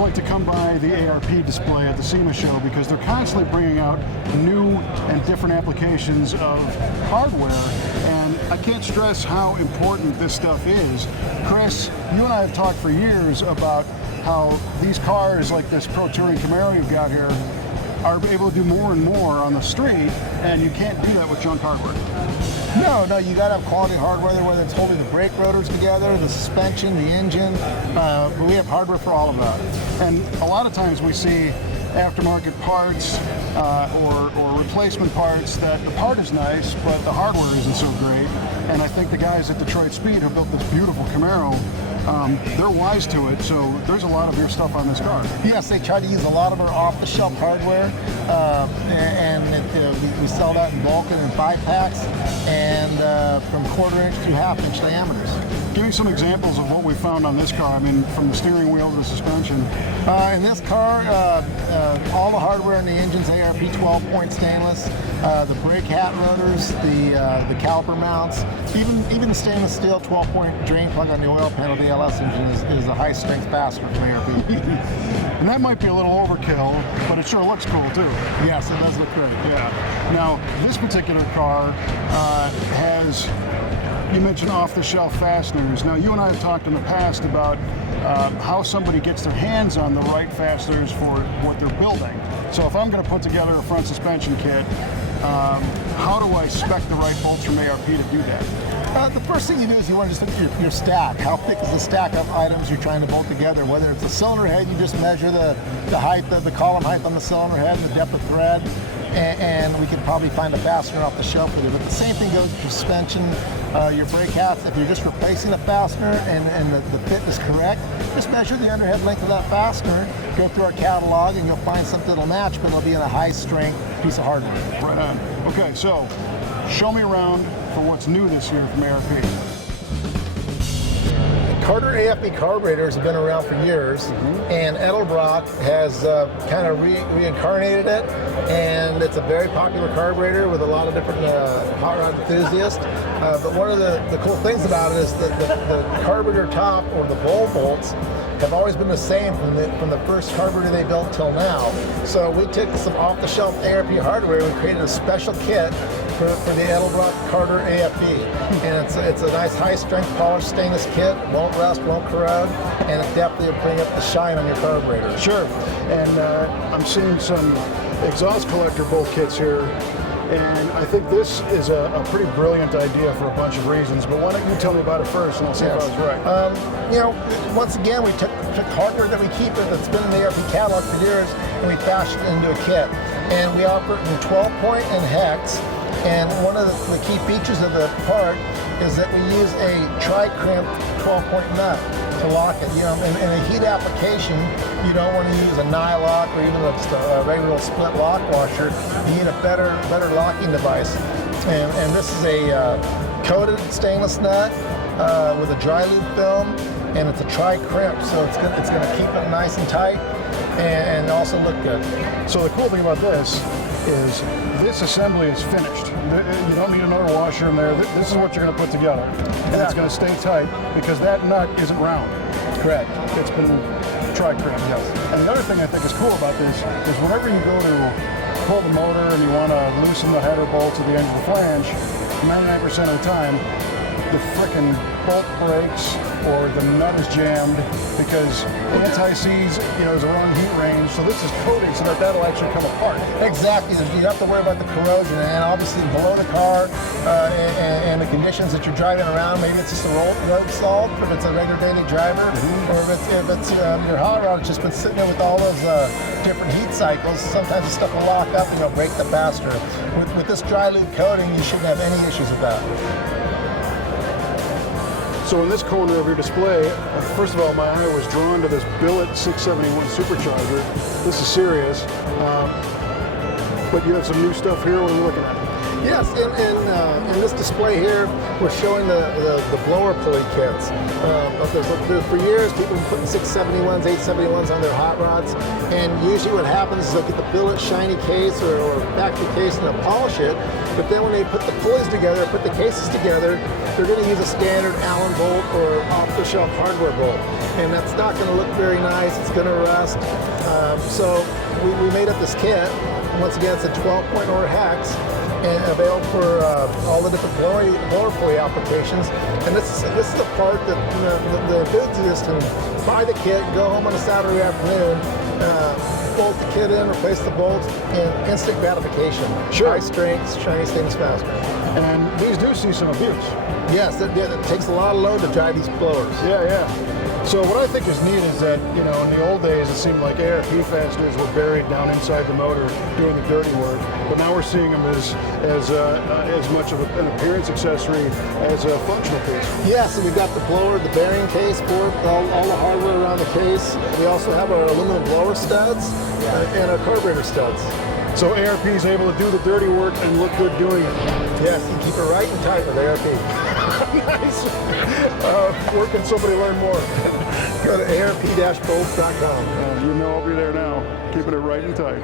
always like to come by the ARP display at the SEMA show because they're constantly bringing out new and different applications of hardware, and I can't stress how important this stuff is. Chris, you and I have talked for years about how these cars, like this Pro Touring Camaro you've got here, are able to do more and more on the street, and you can't do that with junk hardware. No, you got to have quality hardware, whether it's holding the brake rotors together, the suspension, the engine. We have hardware for all of that. And a lot of times we see aftermarket parts or replacement parts that the part is nice, but the hardware isn't so great. And I think the guys at Detroit Speed who built this beautiful Camaro, they're wise to it, so there's a lot of their stuff on this car. Yes, they try to use a lot of our off-the-shelf hardware, we sell that in bulk and in 5-packs, and from 1/4 inch to 1/2 inch diameters. Give me some examples of what we found on this car. I mean, from the steering wheel to the suspension. In this car, all the hardware in the engine's ARP 12-point stainless, the brake hat rotors, the caliper mounts, even the stainless steel 12-point drain plug on the oil pan of the LS engine is a high-strength fastener from ARP. And that might be a little overkill, but it sure looks cool too. Yes, it does look great. Yeah. Now, this particular car has, you mentioned off-the-shelf fasteners. Now, you and I have talked in the past about how somebody gets their hands on the right fasteners for what they're building. So if I'm going to put together a front suspension kit, how do I spec the right bolts from ARP to do that? The first thing you do is you want to just look at your stack. How thick is the stack of items you're trying to bolt together? Whether it's a cylinder head, you just measure the height of the column height on the cylinder head and the depth of thread, and we could probably find a fastener off the shelf with it. But the same thing goes with your suspension, your brake hats. If you're just replacing a fastener and the fit is correct, just measure the underhead length of that fastener, go through our catalog, and you'll find something that'll match, but it'll be in a high-strength piece of hardware. Right on. Okay, so show me around for what's new this year from ARP. Carter Dfp Carburetors have been around for years, and Edelbrock has kind of reincarnated it, and it's a very popular carburetor with a lot of different hot rod enthusiasts. But one of the cool things about it is that the carburetor top, or the bowl bolts, have always been the same from the first carburetor they built till now. So we took some off-the-shelf ARP hardware and we created a special kit for the Edelbrock Carter AFB. And it's a nice high-strength polished stainless kit, won't rust, won't corrode, and it definitely will bring up the shine on your carburetor. Sure, and I'm seeing some exhaust collector bolt kits here, and I think this is a pretty brilliant idea for a bunch of reasons, but why don't you tell me about it first and I'll see if I was right. Once again, we took hardware that we keep that's been in the ARP catalog for years, and we fashioned it into a kit. And we offer it in 12-point and hex, and one of the key features of the part is that we use a tri-crimped 12-point nut to lock it. In a heat application, you don't want to use a nylock or even a regular split lock washer. You need a better locking device. And this is a coated stainless nut with a dry lube film, and it's a tri-crimp, so it's going to keep it nice and tight and also look good. So the cool thing about this is this assembly is finished. You don't need another washer in there. This is what you're going to put together. And it's going to stay tight because that nut isn't round. Correct. It's been tri-crimped. Yes. And the other thing I think is cool about this is whenever you go to pull the motor and you want to loosen the header bolts at the end of the flange, 99% of the time, the frickin' bolt breaks or the nut is jammed because anti-seize, is a wrong heat range. So this is coated so that'll actually come apart. Exactly. You have to worry about the corrosion, and obviously below the car and the conditions that you're driving around. Maybe it's just a road salt, if it's a regular daily driver, or if it's your hot rod has just been sitting there with all those different heat cycles. Sometimes the stuff will lock up and you'll break the fastener. With this dry lube coating, you shouldn't have any issues with that. So in this corner of your display, first of all, my eye was drawn to this billet 671 supercharger. This is serious, but you have some new stuff here. What are we looking at? Yes, in this display here, we're showing the blower pulley kits. For years, people have been putting 671s, 871s on their hot rods, and usually what happens is they'll get the billet shiny case or factory case and they'll polish it, but then when they put the pulleys together, put the cases together, they're going to use a standard Allen bolt or off-the-shelf hardware bolt, and that's not going to look very nice. It's going to rust. So we made up this kit. Once again, it's a 12-point or hex, and available for all the different blower pulley applications. And this is the part that the enthusiast can buy the kit, go home on a Saturday afternoon, bolt the kit in, replace the bolts, and instant gratification. Sure. High strength, shiny stainless faster. And these do see some abuse. Yes, it takes a lot of load to drive these blowers. Yeah. So what I think is neat is that, you know, in the old days it seemed like ARP fasteners were buried down inside the motor doing the dirty work, but now we're seeing them as much of an appearance accessory as a functional piece. Yeah, so we've got the blower, the bearing case for it, all the hardware around the case. We also have our aluminum blower studs and our carburetor studs. So ARP is able to do the dirty work and look good doing it. Yes, you keep it right and tight with ARP. Nice. Where can somebody learn more? Go to arp-bolts.com. You know I'll be there now, keeping it right and tight.